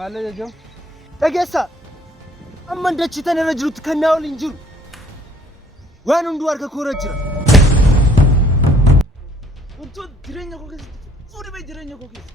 Maal jechuun? Dhageessa. Amma dachitan irra jirutti kan naa waliin jiru. Waan hunduu harka koo irra jira. Wantoota jireenya koo keessatti fuudhee jireenya koo keessa.